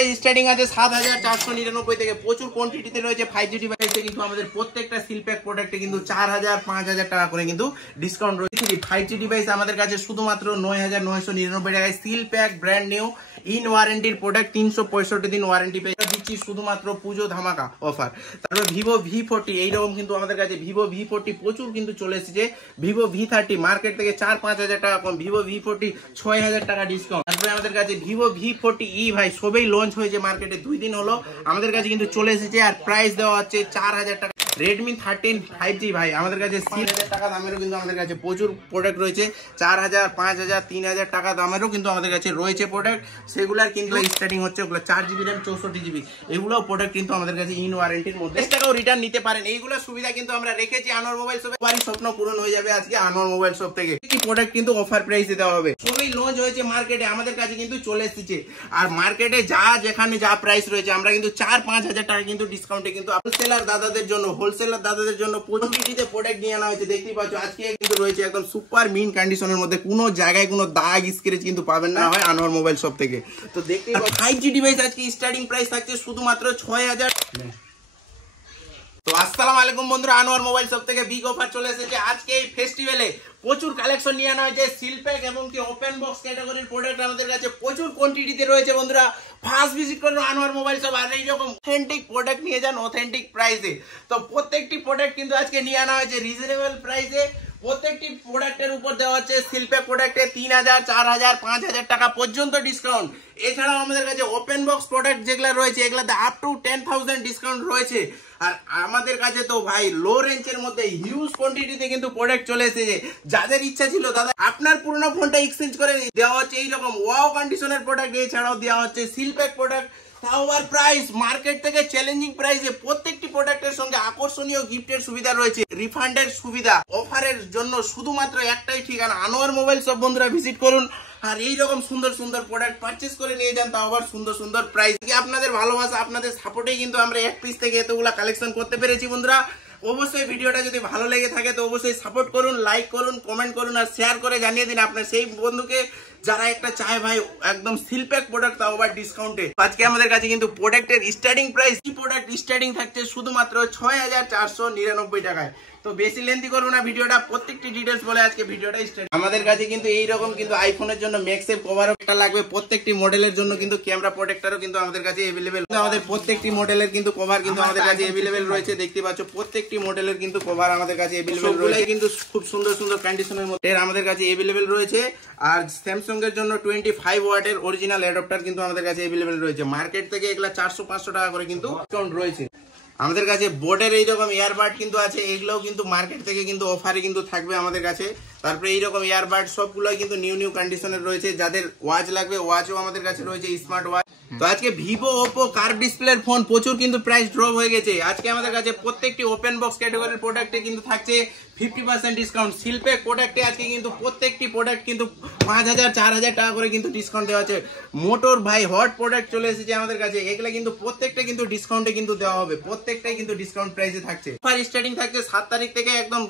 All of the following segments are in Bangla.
প্রাইস স্টার্টিং আছে ৭,৪৯৯ থেকে। প্রচুর কোয়ান্টিটিতে রয়েছে 5G ডিভাইসে, কিন্তু আমাদের প্রত্যেকটা সিল প্যাক প্রোডাক্টে কিন্তু ৪,০০০ ৫,০০০ টাকা করে কিন্তু ডিসকাউন্ট রয়েছে। 5G ডিভাইস আমাদের কাছে শুধুমাত্র ৯,৯৯৯ টাকায় seal pack brand new in ওয়ারেন্টির প্রোডাক্ট, 365 দিন ওয়ারেন্টি পেয়ে দিচ্ছি শুধুমাত্র পুজো ধামাকা অফার। তারপর ভিভো V40 এইরকম কিন্তু আমাদের কাছে ভিভো V40 প্রচুর কিন্তু চলে এসেছে। ভিভো V30 মার্কেট থেকে ৪-৫,০০০ টাকা কম, ভিভো V40 ৬,০০০ টাকা ডিসকাউন্ট। তারপরে আমাদের কাছে ভিভো V40e ভাই সবেই লঞ্চ হয়েছে মার্কেটে 2 দিন হলো, আমাদের কাছে কিন্তু চলে এসেছে আর প্রাইস দেওয়া হচ্ছে ৪,০০০ টাকা। রেডমি 13 5G ভাই আমাদের কাছে ৩,০০০ টাকা দামেরও কিন্তু আমাদের কাছে প্রচুর প্রোডাক্ট রয়েছে। ৪,০০০ ৫,০০০ ৩,০০০ টাকা দামেরও কিন্তু আমাদের কাছে রয়েছে প্রোডাক্ট। সেগুলার কিন্তু স্টার্টিং হচ্ছে ওগুলো 4GB RAM 64GB, এগুলো প্রোডাক্ট কিন্তু আমাদের কাছে ইন ওয়ারেন্টির মধ্যে টাকাও রিটার্ন নিতে পারেন। এইগুলো সুবিধা কিন্তু আমরা রেখেছি আনোয়ার মোবাইল শপে। বাড়ির স্বপ্ন পূরণ হয়ে যাবে আজকে আনোয়ার মোবাইল শপ থেকে। কি প্রোডাক্ট কিন্তু অফার প্রাইসে দেওয়া হবে, সবই লঞ্চ হয়েছে মার্কেটে, আমাদের কাছে কিন্তু চলে এসেছে। আর মার্কেটে যেখানে যা প্রাইস রয়েছে আমরা কিন্তু ৪-৫,০০০ টাকা কিন্তু ডিসকাউন্টে কিন্তু হোলসেলার দাদাদের জন্য কোয়ান্টিটিতে প্রোডাক্ট নিয়ে আনা হয়েছে। দেখতেই পাচ্ছ আজকে কিন্তু রয়েছে একদম সুপার মিন কন্ডিশনের মধ্যে, কোনো জায়গায় কোনো দাগ স্ক্র্যাচ কিন্তু পাবেন না হয় আনোয়ার মোবাইল শপ থেকে। তো দেখতেই পাচ্ছ 5G ডিভাইস আজকে স্টার্টিং প্রাইস থাকছে শুধুমাত্র ৬,০০০। তো আসসালামু আলাইকুম বন্ধুরা, আনোয়ার মোবাইল শপ থেকে বিগ অফার চলে এসেছে। আজকে এই ফেস্টিভ্যালে প্রচুর কালেকশন নিয়ে আনা হয়েছে। সিল প্যাক এবং কি ওপেন বক্স ক্যাটাগরির প্রোডাক্ট আমাদের কাছে প্রচুর কোয়ান্টিটিতে রয়েছে। বন্ধুরা ফার্স্ট ভিজিট করুন আনোয়ার মোবাইল শপ, আর এইরকম অথেন্টিক প্রোডাক্ট নিয়ে যান অথেন্টিক প্রাইসে। তো প্রত্যেকটি প্রোডাক্ট কিন্তু আজকে নিয়ে আনা হয়েছে রিজনেবল প্রাইসে। প্রত্যেকটি প্রোডাক্টের উপর দেওয়া হচ্ছে সিল প্যাক প্রোডাক্টে ৩,০০০ ৪,০০০ ৫,০০০ টাকা পর্যন্ত ডিসকাউন্ট। এছাড়াও আমাদের কাছে ওপেন বক্স প্রোডাক্ট যেগুলো রয়েছে এগুলাতে আপ টু 10,000 ডিসকাউন্ট রয়েছে। আর আমাদের কাছে তো ভাই লো রেঞ্জের মধ্যে হিউজ কোয়ান্টিটিতে কিন্তু প্রোডাক্ট চলে এসেছে। যাদের ইচ্ছা ছিল দাদা আপনার পুরনো ফোনটা এক্সচেঞ্জ করে দেওয়া হচ্ছে এইরকম ওয়াও কন্ডিশনের প্রোডাক্ট, এছাড়াও দেওয়া হচ্ছে সিল প্যাক প্রোডাক্ট, তাও আর প্রাইস মার্কেট থেকে চ্যালেঞ্জিং প্রাইসে। প্রত্যেকটি প্রোডাক্টের সঙ্গে আকর্ষণীয় গিফটের সুবিধা রয়েছে, রিফান্ডের সুবিধা। অফারের জন্য শুধুমাত্র একটাই ঠিকানা আনোয়ার মোবাইল শপ। বন্ধুরা ভিজিট করুন আর এইরকম সুন্দর সুন্দর প্রোডাক্ট পারচেস করে নিয়ে যান, তাও আবার সুন্দর সুন্দর প্রাইস। আপনাদের ভালোবাসা আপনাদের সাপোর্টেই কিন্তু আমরা এক পিস থেকে এতগুলা কালেকশন করতে পেরেছি। বন্ধুরা অবশ্যই ভিডিওটা যদি ভালো লেগে থাকে তো অবশ্যই সাপোর্ট করুন, লাইক করুন, কমেন্ট করুন আর শেয়ার করে জানিয়ে দিন আপনার সেই বন্ধুকে যারা একটা চায় ভাই একদম সিল প্যাক প্রোডাক্ট, তাও আবার ডিসকাউন্টে। আজকে আমাদের কাছে কিন্তু প্রোডাক্টের স্টার্টিং প্রাইস কি প্রোডাক্ট স্টার্টিং থাকছে শুধুমাত্র ৬,৪৯৯ টাকায়। তো বেশি লেন্থি করবো না ভিডিওটা, প্রত্যেকটি ডিটেলস বলে আজকে ভিডিওটা স্টার্ট। আমাদের কাছে কিন্তু এইরকম কিন্তু আইফোনের জন্য ম্যাক্সেভ কভারও একটা লাগবে, প্রত্যেকটি মডেলের জন্য কিন্তু ক্যামেরা প্রোটেক্টরও কিন্তু আমাদের কাছে अवेलेबल। আমাদের প্রত্যেকটি মডেলের কিন্তু কভার কিন্তু আমাদের কাছে अवेलेबल রয়েছে। দেখতে পাচ্ছ প্রত্যেকটি মডেলের কিন্তু কভার আমাদের কাছে अवेलेबल রয়েছে, কিন্তু খুব সুন্দর সুন্দর কন্ডিশনের মধ্যে আমাদের কাছে अवेलेबल রয়েছে। আর স্যামসাং এর জন্য 25 ওয়াটের অরিজিনাল অ্যাডাপ্টার কিন্তু আমাদের কাছে अवेलेबल রয়েছে। মার্কেট থেকে এগুলা 400-500 টাকা করে কিন্তু ডিসকাউন্ট রয়েছে। আমাদের কাছে বোর্ডের এইরকম ইয়ারবাড কিন্তু আছে, এগুলোও কিন্তু মার্কেট থেকে কিন্তু অফারে কিন্তু থাকবে আমাদের কাছে। তারপরে এইরকম ইয়ারবাড সবগুলোই কিন্তু নিউ কন্ডিশনের রয়েছে। যাদের ওয়াচ লাগবে ওয়াচও আমাদের কাছে রয়েছে, স্মার্ট ওয়াচ। তো আজকে ভিভো ওপো কার্ভ ডিসপ্লের ফোন প্রচুর কিন্তু প্রাইস ড্রপ হয়ে গেছে। আজকে আমাদের কাছে প্রত্যেকটি ওপেন বক্স ক্যাটাগরির প্রোডাক্টে কিন্তু থাকছে 50% ডিসকাউন্ট। সিল প্যাক প্রোডাক্টে আজকে কিন্তু প্রত্যেকটি প্রোডাক্ট কিন্তু 5,০০০ 4,০০০ টাকা করে কিন্তু ডিসকাউন্ট দেওয়া আছে। মোটর ভাই হট প্রোডাক্ট চলে এসেছে আমাদের কাছে, এগুলা কিন্তু প্রত্যেকটা কিন্তু ডিসকাউন্টে কিন্তু দেওয়া হবে, প্রত্যেকটাই কিন্তু ডিসকাউন্ট প্রাইসে থাকছে। অফার স্টার্টিং থাকছে 7 তারিখ থেকে একদম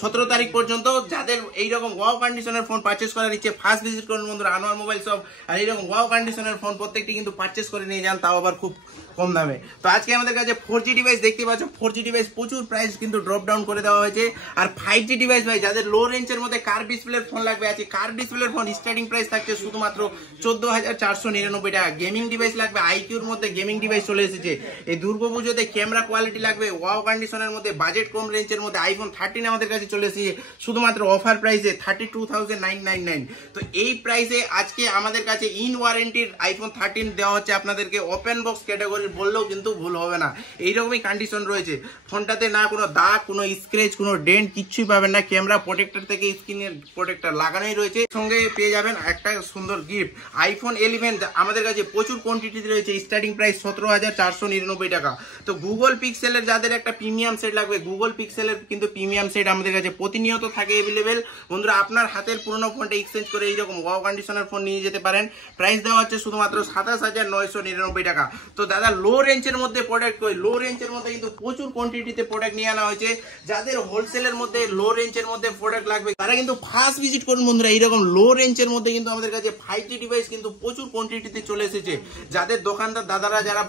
17 তারিখ পর্যন্ত। যাদের এইরকম ওয়াও কন্ডিশনের ফোন পারচেস করার ইচ্ছে ফার্স্ট ভিজিট করুন বন্ধুরা আনোয়ার মোবাইল শপ। আর এইরকম ওয়াও কন্ডিশনের ফোন প্রত্যেকটি কিন্তু পারচেস করে নিয়ে যান, তাও আবার খুব কম দামে। তো আজকে আমাদের কাছে 4G ডিভাইস দেখতে পাচ্ছ, 4G ডিভাইস প্রচুর প্রাইস কিন্তু ড্রপ ডাউন করে দেওয়া হয়েছে। আর 5G ডিভাইস ভাই যাদের লো রেঞ্জের মধ্যে কার্ভ ডিসপ্লের ফোন লাগবে, আছে কার্ভ ডিসপ্লের ফোন স্টার্টিং প্রাইস থাকছে শুধুমাত্র 14,499 টাকা। গেমিং ডিভাইস লাগবে, আইকিউর মধ্যে গেমিং ডিভাইস চলে এসেছে। এই দুর্গাপুজোতে ক্যামেরা কোয়ালিটি লাগবে ওয়াও কন্ডিশনের মধ্যে, বাজেট কম রেঞ্জের মধ্যে আইফোন 13 আমাদের কাছে চলে এসেছে শুধুমাত্র অফার প্রাইসে 32,999। তো এই প্রাইসে আজকে আমাদের কাছে ইন ওয়ারেন্টির আইফোন 13 দেওয়া হচ্ছে আপনাদেরকে ওপেন বক্স ক্যাটাগরির, বললেও কিন্তু ভুল হবে না। এইরকমই কন্ডিশন রয়েছে ফোনটাতে, না কোনো দাগ কোনো স্ক্র্যাচ কোনো ডেন্ট কিচ্ছুই পাবেন না। ক্যামেরা প্রোটেক্টর থেকে স্ক্রিনের প্রোটেক্টর লাগানোই রয়েছে, সঙ্গে পেয়ে যাবেন একটা সুন্দর গিফট আইফোন 11 আমাদের কাছে প্রচুর কোয়ান্টিটি রয়েছে। স্টার্টিং প্রাইস 17,499 টাকা। তো গুগল পিক্সেলের যাদের একটা প্রিমিয়াম সেট লাগবে, গুগল পিক্সেলের কিন্তু প্রিমিয়াম সেট আমাদের কাছে প্রতিনিয়ত থাকে अवेलेबल। বন্ধুরা আপনার হাতের পুরনো ফোনটা এক্সচেঞ্জ করে এইরকম ওয়াও কন্ডিশনের ফোন নিয়ে যেতে পারেন। প্রাইস দেওয়া হচ্ছে শুধুমাত্র 27,999 টাকা। তো দাদা লো রেঞ্জের মধ্যে প্রোডাক্ট, লো রেঞ্জের মধ্যে কিন্তু প্রচুর কোয়ান্টিটিতে প্রোডাক্ট নিয়ে আনা হয়েছে। যাদের হোলসেলের মধ্যে মধ্যে লো রেঞ্জের মধ্যে প্রোডাক্ট লাগবে তারা কিন্তু ফার্স্ট ভিজিট করুন বন্ধুরা। এইরকম লো রেঞ্জের মধ্যে কিন্তু আমাদের কাছে 5G ডিভাইস কিন্তু প্রচুর কোয়ান্টিটিতে চলে এসেছে। যাদের দোকানদার দাদারা যারা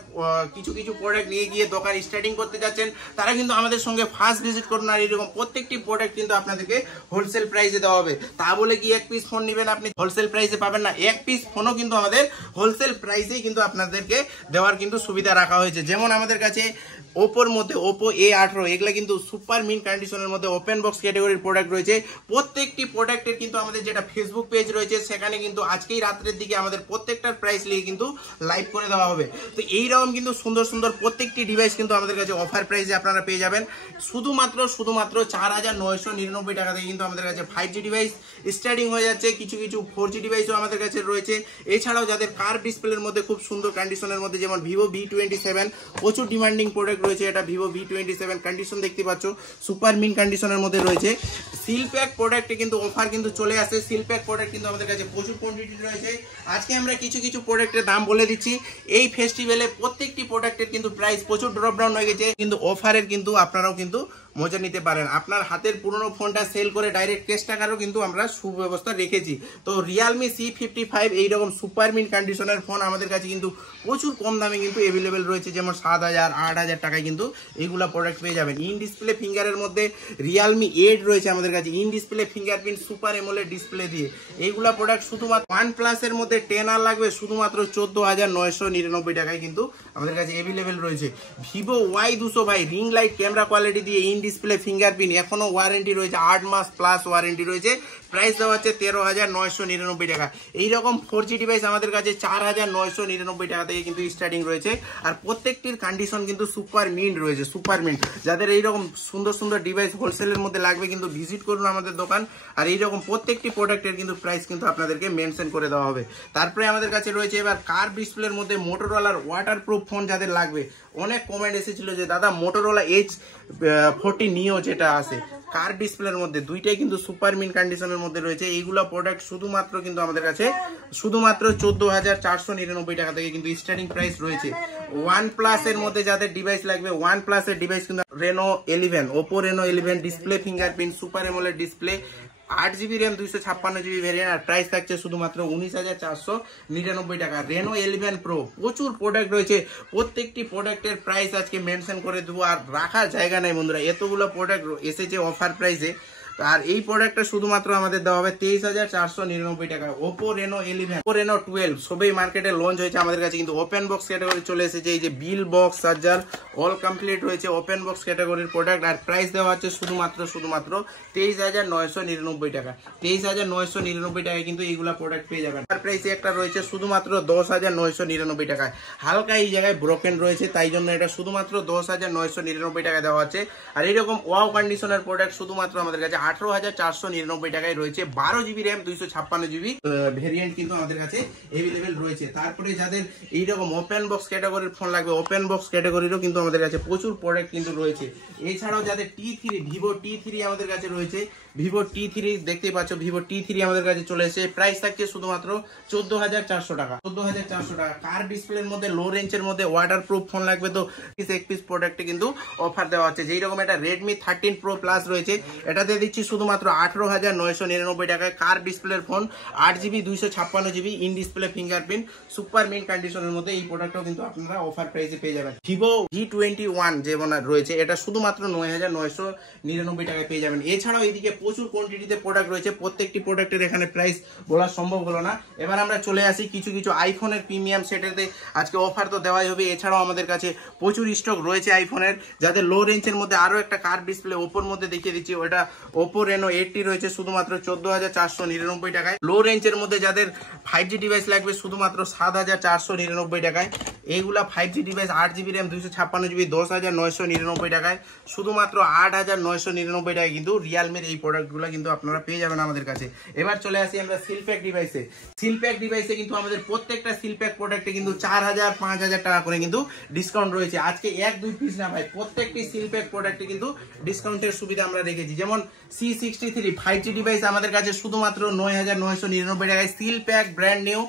কিছু কিছু প্রোডাক্ট নিয়ে গিয়ে দোকান স্টার্টিং করতে যাচ্ছেন তারা কিন্তু আমাদের সঙ্গে ফার্স্ট ভিজিট করুন। আর এরকম প্রত্যেকটি প্রোডাক্ট কিন্তু আপনাদেরকে হোলসেল প্রাইসে দেওয়া হবে। তা বলে কি এক পিস ফোন নেবেন আপনি হোলসেল প্রাইসে পাবেন না, এক পিস ফোনও কিন্তু আমাদের হোলসেল প্রাইসেই কিন্তু আপনাদেরকে দেওয়ার কিন্তু সুবিধা রাখা হয়েছে। যেমন আমাদের কাছে ওপোর মধ্যে ওপো A18 এগুলা কিন্তু সুপার মিন কন্ডিশনের মধ্যে ওপেন বক্স ক্যাটাগরির প্রোডাক্ট রয়েছে। প্রত্যেকটি প্রোডাক্টের কিন্তু আমাদের যেটা ফেসবুক পেজ রয়েছে সেখানে কিন্তু আজকেই রাত্রের দিকে আমাদের প্রত্যেকটার প্রাইস লিখে কিন্তু লাইভ করে দেওয়া হবে। তো এইরকম কিন্তু সুন্দর সুন্দর প্রত্যেকটি ডিভাইস কিন্তু আমাদের কাছে অফার প্রাইসে আপনারা পেয়ে যাবেন। শুধুমাত্র 4,999 টাকা থেকে কিন্তু আমাদের কাছে 5G ডিভাইস স্টার্টিং হয়ে যাচ্ছে। কিছু কিছু 4G ডিভাইসও আমাদের কাছে রয়েছে। এছাড়াও যাদের কার্ভ ডিসপ্লের মধ্যে খুব সুন্দর কন্ডিশনের মধ্যে যেমন ভিভো V27 প্রচুর ডিমান্ডিং প্রোডাক্ট রয়েছে। এটা ভিভো V27 কন্ডিশন দেখতে পাচ্ছ সুপার মিন কন্ডিশনের মধ্যে রয়েছে। সিল প্যাক প্রোডাক্টে কিন্তু অফার কিন্তু চলে আসে। সিল প্যাক প্রোডাক্ট কিন্তু আমাদের কাছে প্রচুর কোয়ান্টিটি রয়েছে। আজকে আমরা কিছু কিছু প্রোডাক্টের দাম বলে দিচ্ছি। এই ফেস্টিভ্যালে প্রত্যেকটি প্রোডাক্টের কিন্তু প্রাইস প্রচুর ড্রপ ডাউন হয়ে গেছে, কিন্তু অফারের কিন্তু আপনারাও কিন্তু মজা নিতে পারেন। আপনার হাতের পুরনো ফোনটা সেল করে ডাইরেক্ট ক্যাশ টাকারও কিন্তু আমরা সুব্যবস্থা রেখেছি। তো রিয়ালমি C55 এইরকম সুপার মিন কন্ডিশনের ফোন আমাদের কাছে কিন্তু প্রচুর কম দামে কিন্তু অ্যাভেলেবেল রয়েছে। যেমন 7,000 8,000 টাকায় কিন্তু এইগুলা প্রোডাক্ট পেয়ে যাবেন। ইন ডিসপ্লে ফিঙ্গারের মধ্যে রিয়ালমি 8 রয়েছে আমাদের কাছে in display fingerprint super AMOLED display দিয়ে। এইগুলা প্রোডাক্ট শুধুমাত্র OnePlus এর মধ্যে 10R লাগবে শুধুমাত্র 14,999 টাকায় কিন্তু আমাদের কাছে অ্যাভেলেবেল রয়েছে। ভিভো Y200 ভাই রিং লাইট ক্যামেরা কোয়ালিটি দিয়ে ইন ডিসপ্লে ফিঙ্গারপ্রিন্ট এখনো ওয়ারেন্টি রয়েছে 8 মাস প্লাস ওয়ারেন্টি রয়েছে। প্রাইস দেওয়া হচ্ছে 13,999 টাকা। এইরকম 4G ডিভাইস আমাদের কাছে 4,999 টাকা থেকে কিন্তু স্টার্টিং রয়েছে। আর প্রত্যেকটির কন্ডিশন কিন্তু সুপার মিন্ট রয়েছে, সুপার মিন্ট। যাদের এইরকম সুন্দর সুন্দর ডিভাইস হোলসেলের মধ্যে লাগবে কিন্তু ভিজিট করুন আমাদের দোকান। আর এইরকম প্রত্যেকটি প্রোডাক্টের কিন্তু প্রাইস কিন্তু আপনাদেরকে মেনশন করে দেওয়া হবে। তারপরে আমাদের কাছে রয়েছে এবার কার্ভ ডিসপ্লের মধ্যে মোটরোলার ওয়াটারপ্রুফ ফোন যাদের লাগবে। অনেক কমেন্ট এসেছিল যে দাদা মোটরোলা H40 নিও যেটা আছে কার ডিসপ্লের মধ্যে দুইটাই কিন্তু সুপার মিন কন্ডিশনের মধ্যে রয়েছে। এইগুলো প্রোডাক্ট শুধুমাত্র কিন্তু আমাদের কাছে শুধুমাত্র 14,499 টাকা থেকে কিন্তু স্টার্টিং প্রাইস রয়েছে। OnePlus এর মধ্যে যাদের ডিভাইস লাগবে OnePlus এর ডিভাইস কিন্তু Reno 11 Oppo Reno 11 display fingerprint super AMOLED display 8GB RAM 256GB variant. আর প্রাইস থাকছে শুধুমাত্র 19,499 টাকা। Reno 11 Pro প্রচুর প্রোডাক্ট রয়েছে, প্রত্যেকটি প্রোডাক্টের প্রাইস আজকে মেনশন করে দেবো। আর রাখার জায়গা নাই বন্ধুরা, এতগুলো প্রোডাক্ট এসেছে অফার প্রাইসে। আর এই প্রোডাক্টটা শুধুমাত্র আমাদের দেওয়া হবে 23,499 টাকা। Oppo Reno 11 Oppo Reno 12 সবই মার্কেটে লঞ্চ হয়েছে আমাদের কাছে কিন্তু ওপেন বক্স ক্যাটাগরি চলে এসেছে। এই যে bill box charger all complete রয়েছে ওপেন বক্স ক্যাটাগরির প্রোডাক্ট। আর প্রাইস দেওয়া হচ্ছে শুধুমাত্র 23,999 টাকা। 23,999 টাকায় কিন্তু এইগুলা প্রোডাক্ট পেয়ে যাবেন। আর প্রাইসে একটা রয়েছে শুধুমাত্র 10,999 টাকায়। হালকা এই জায়গায় ব্রোকেন রয়েছে তাই জন্য এটা শুধুমাত্র 10,999 টাকা দেওয়া হচ্ছে। আর এইরকম ওয়াও কন্ডিশনের প্রোডাক্ট শুধুমাত্র আমাদের কাছে 18,499 টাকায় রয়েছে। 12GB RAM 256GB ভেরিয়েন্ট কিন্তু আমাদের কাছে अवेलेबल রয়েছে। তারপরে যাদের এইরকম ওপেন বক্স ক্যাটাগরির ফোন লাগবে ওপেন বক্স ক্যাটাগরিরও কিন্তু আমাদের কাছে প্রচুর প্রোডাক্ট কিন্তু রয়েছে। এছাড়াও যাদের T3 ভিভো T3 আমাদের কাছে রয়েছে। ভিভো T3 দেখতেই পাচ্ছ ভিভো T3 আমাদের কাছে চলে এসেছে। প্রাইস থাকছে শুধুমাত্র 14,400 টাকা। 14,400 টাকা। কার ডিসপ্লের মধ্যে লো রেঞ্জের মধ্যে ওয়াটারপ্রুফ ফোন লাগবে তো এক পিস প্রোডাক্টে কিন্তু অফার দেওয়া হচ্ছে। যেই রকম এটা Redmi 13 Pro Plus রয়েছে এটাতে দিচ্ছি শুধুমাত্র 18,999 টাকায়। কার ডিসপ্লের phone 8GB 256GB in display fingerprint super mint কন্ডিশনের মধ্যে এই প্রোডাক্টটাও কিন্তু আপনারা অফার প্রাইসে পেয়ে যাবেন। ভিভো G21 যেমন রয়েছে এটা শুধুমাত্র 9,999 টাকায় পেয়ে যাবেন। এছাড়াও এইদিকে প্রচুর কোয়ান্টিটিতে প্রোডাক্ট রয়েছে, প্রত্যেকটি প্রোডাক্টের এখানে প্রাইস বলা সম্ভব হলো না। এবার আমরা চলে আসি কিছু কিছু আইফোনের প্রিমিয়াম সেটেতে আজকে অফার তো দেওয়াই হবে। এছাড়াও আমাদের কাছে প্রচুর স্টক রয়েছে আইফোনের। যাদের লো রেঞ্জের মধ্যে আরো একটা কার ডিসপ্লে ওপোর মধ্যে দেখিয়ে দিচ্ছি, ওটা Oppo Reno 80 রয়েছে শুধুমাত্র 14,499 টাকায়। লো রেঞ্জের মধ্যে যাদের 5G ডিভাইস লাগবে শুধুমাত্র 7,499 টাকায়। এইগুলা 5G device 8GB RAM 256GB 10,999 টাকায়। শুধুমাত্র 8,999 টাকায় কিন্তু রিয়ালমির এই প্রোডাক্টগুলো কিন্তু আপনারা পেয়ে যাবেন আমাদের কাছে। এবার চলে আসি আমরা সিলপ্যাক ডিভাইসে। সিলপ্যাক ডিভাইসে কিন্তু আমাদের প্রত্যেকটা সিলপ্যাক প্রোডাক্টে কিন্তু 4,000 5,000 টাকা করে কিন্তু ডিসকাউন্ট রয়েছে। আজকে 1-2 পিস না ভাই, প্রত্যেকটি সিলপ্যাক প্রোডাক্টে কিন্তু ডিসকাউন্টের সুবিধা আমরা রেখেছি। যেমন C63 5G ডিভাইস আমাদের কাছে শুধুমাত্র 9,999 টাকায়। সিলপ্যাক ব্র্যান্ড নিউ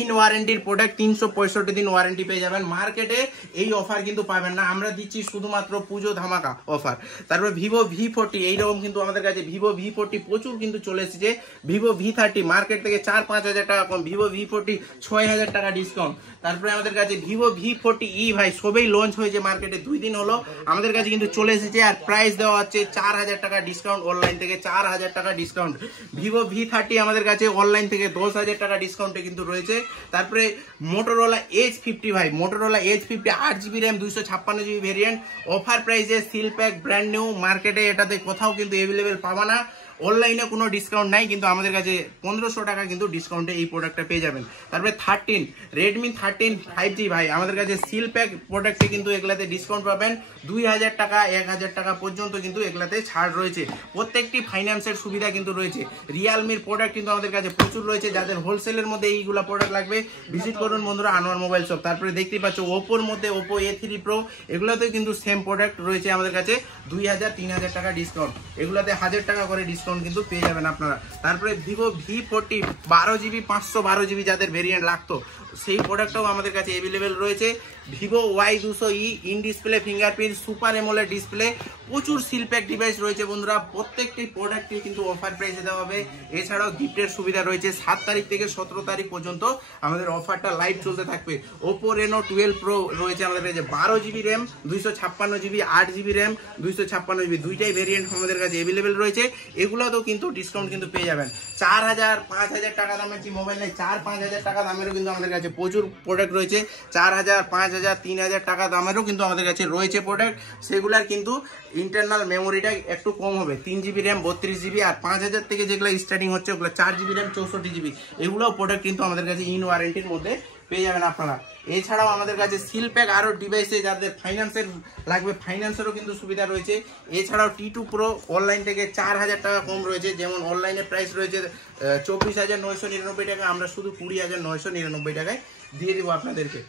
ইন ওয়ারেন্টির প্রোডাক্ট 365 দিন ওয়ারেন্টি পেয়ে যাবেন যাবেন, মার্কেটে এই অফার কিন্তু পাবেন না, আমরা দিচ্ছি শুধুমাত্র পুজো ধামাকা অফার। তারপরে ভিভো V40 এইরকম কিন্তু আমাদের কাছে ভিভো V40 প্রচুর কিন্তু চলে এসেছে। ভিভো V30 মার্কেট থেকে 4-5 হাজার টাকা কম, ভিভো V40 6,000 টাকা ডিসকাউন্ট। তারপরে আমাদের কাছে ভিভো V40e ভাই সবেই লঞ্চ হয়েছে মার্কেটে 2 দিন হলো, আমাদের কাছে কিন্তু চলে এসেছে আর প্রাইস দেওয়া হচ্ছে 4,000 টাকা ডিসকাউন্ট, অনলাইন থেকে 4,000 টাকা ডিসকাউন্ট। ভিভো V30 আমাদের কাছে অনলাইন থেকে 10,000 টাকা ডিসকাউন্টে কিন্তু রয়েছে। তারপরে মোটরোলা H50 ভাই, Motorola H50 8GB RAM 256GB variant, offer প্রাইসে সিল প্যাক ব্র্যান্ড নিউ, মার্কেটে এটাতে কোথাও কিন্তু অ্যাভেলেবেল পাবা না, অনলাইনে কোনো ডিসকাউন্ট নাই, কিন্তু আমাদের কাছে 1500 টাকা কিন্তু ডিসকাউন্টে এই প্রোডাক্টটা পেয়ে যাবেন। তারপরে রেডমি 13 5G ভাই, আমাদের কাছে সিল প্যাক প্রোডাক্টে কিন্তু এগুলাতে ডিসকাউন্ট পাবেন, 2000 টাকা 1000 টাকা পর্যন্ত কিন্তু এগুলাতে ছাড় রয়েছে, প্রত্যেকটি ফাইন্যান্সের সুবিধা কিন্তু রয়েছে। রিয়ালমির প্রোডাক্ট কিন্তু আমাদের কাছে প্রচুর রয়েছে, যাদের হোলসেলের মধ্যে এইগুলা প্রোডাক্ট লাগবে ভিজিট করুন বন্ধুরা আনোয়ার মোবাইল শপ। তারপরে দেখতেই পাচ্ছ ওপোর মধ্যে ওপো A3 Pro, এগুলোতেও কিন্তু সেম প্রোডাক্ট রয়েছে আমাদের কাছে, 2000-3000 টাকা ডিসকাউন্ট, এগুলাতে 1000 টাকা করে ডিসকাউন্ট কিন্তু পেয়ে যাবেন আপনারা। তারপরে ভিভো V40 12GB 512GB যাদের ভেরিয়েন্ট লাগতো সেই প্রোডাক্টটাও আমাদের কাছে অ্যাভেলেবেল রয়েছে। Vivo Y200e in display fingerprint super AMOLED display, প্রচুর সিল প্যাক ডিভাইস রয়েছে বন্ধুরা, প্রত্যেকটি প্রোডাক্টে কিন্তু অফার প্রাইসে দেওয়া হবে। এছাড়াও গিফটের সুবিধা রয়েছে, 7 তারিখ থেকে 17 তারিখ পর্যন্ত আমাদের অফারটা লাইভ চলতে থাকবে। ওপো রেনো 12 Pro রয়েছে আমাদের কাছে, 12GB RAM 256GB, 8GB RAM 256GB, দুইটাই ভেরিয়েন্ট আমাদের কাছে অ্যাভেলেবেল রয়েছে। এগুলোতেও কিন্তু ডিসকাউন্ট কিন্তু পেয়ে যাবেন। 4,000-5,000 টাকা দামের কি মোবাইল নেই, 4-5,000 টাকা দামেরও কিন্তু আমাদের কাছে প্রচুর প্রোডাক্ট রয়েছে, 4,000, 5,000, 3,000 টাকা দামেরও কিন্তু আমাদের কাছে রয়েছে প্রোডাক্ট। সেগুলার কিন্তু ইন্টারনাল মেমোরিটা একটু কম হবে, 3GB র্যাম 32GB, আর 5,000 থেকে যেগুলো স্টার্টিং হচ্ছে ওগুলো 4GB র্যাম 64GB, এগুলোও প্রোডাক্ট কিন্তু আমাদের কাছে ইন ওয়ারেন্টির মধ্যে পেয়ে যাবেন আপনারা। এছাড়াও আমাদের কাছে সিল প্যাক আরও ডিভাইসে যাদের ফাইন্যান্সের লাগবে ফাইন্যান্সেরও কিন্তু সুবিধা রয়েছে। এছাড়াও T2 Pro অনলাইন থেকে 4,000 টাকা কম রয়েছে, যেমন অনলাইনে প্রাইস রয়েছে 24,999 টাকা, আমরা শুধু 20,999 টাকায় দিয়ে দেবো আপনাদেরকে।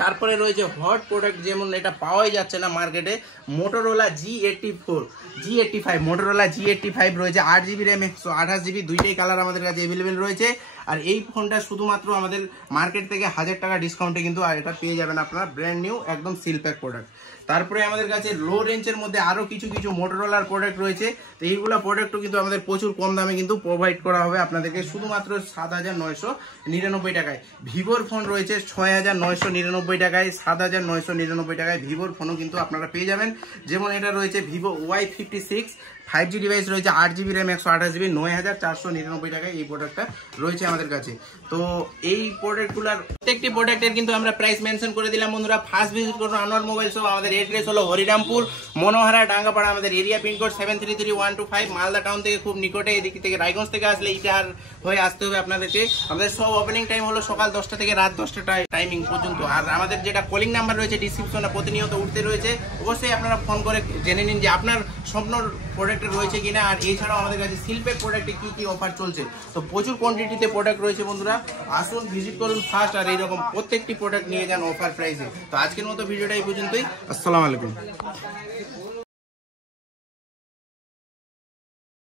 তারপরে রয়েছে হট প্রোডাক্ট, যেমন এটা পাওয়াই যাচ্ছে না মার্কেটে, মোটরোলা G85 মোটরোলা G85 রয়েছে, 8GB র্যাম 128GB, দুইটাই কালার আমাদের কাছে অ্যাভেলেবেল রয়েছে। আর এই ফোনটা শুধুমাত্র আমাদের মার্কেট থেকে 1000 টাকা ডিসকাউন্টে কিন্তু আর এটা পেয়ে যাবেন আপনারা, ব্র্যান্ড নিউ একদম সিল প্যাক প্রোডাক্ট। তারপরে আমাদের কাছে লো রেঞ্জের মধ্যে আরও কিছু মোটরোলার প্রোডাক্ট রয়েছে, তো এইগুলো প্রোডাক্টও কিন্তু আমাদের প্রচুর কম দামে কিন্তু প্রোভাইড করা হবে আপনাদেরকে, শুধুমাত্র 7,999 টাকায়। ভিভোর ফোন রয়েছে 6,999 টাকায়, 7,999 টাকায় ভিভোর ফোনও কিন্তু আপনারা পেয়ে যাবেন। যেমন এটা রয়েছে ভিভো Y56 5G ডিভাইস রয়েছে, 8GB র্যাম 128GB, 9,499 টাকায় এই প্রোডাক্টটা রয়েছে আমাদের কাছে। তো এই প্রোডাক্টগুলোর প্রত্যেকটি প্রোডাক্টের কিন্তু আমরা প্রাইস মেনশন করে দিলাম বন্ধুরা। ফার্স্ট ভিজিট করুন আনোয়ার মোবাইল শপ, আমাদের এড্রেস হলো হরিরামপুর মনোহরা ডাঙ্গাপাড়া, আমাদের এরিয়া পিনকোড 733125, মালদা টাউন থেকে খুব নিকটে, এদিক থেকে রায়গঞ্জ থেকে আসলে ইটার হয়ে আসতে হবে আপনাদেরকে। আমাদের সব ওপেনিং টাইম হলো সকাল 10টা থেকে রাত 10টা টাইমিং পর্যন্ত। আর আমাদের যেটা কলিং নাম্বার রয়েছে ডিসক্রিপশনে প্রতিনিয়ত উঠতে রয়েছে, অবশ্যই আপনারা ফোন করে জেনে নিন যে আপনার স্বপ্নর প্রোডাক্ট রয়েছে কিনা। আর এছাড়াও আমাদের কাছে সিল প্যাক প্রোডাক্টে কি কি অফার চলছে, তো প্রচুর কোয়ান্টিটিতে প্রোডাক্ট রয়েছে বন্ধুরা, আসুন ভিজিট করুন ফার্স্ট, আর এইরকম প্রত্যেকটি প্রোডাক্ট নিয়ে যান অফার প্রাইসে। তো আজকের মতো ভিডিওটা এই পর্যন্তই, আসসালামু আলাইকুম।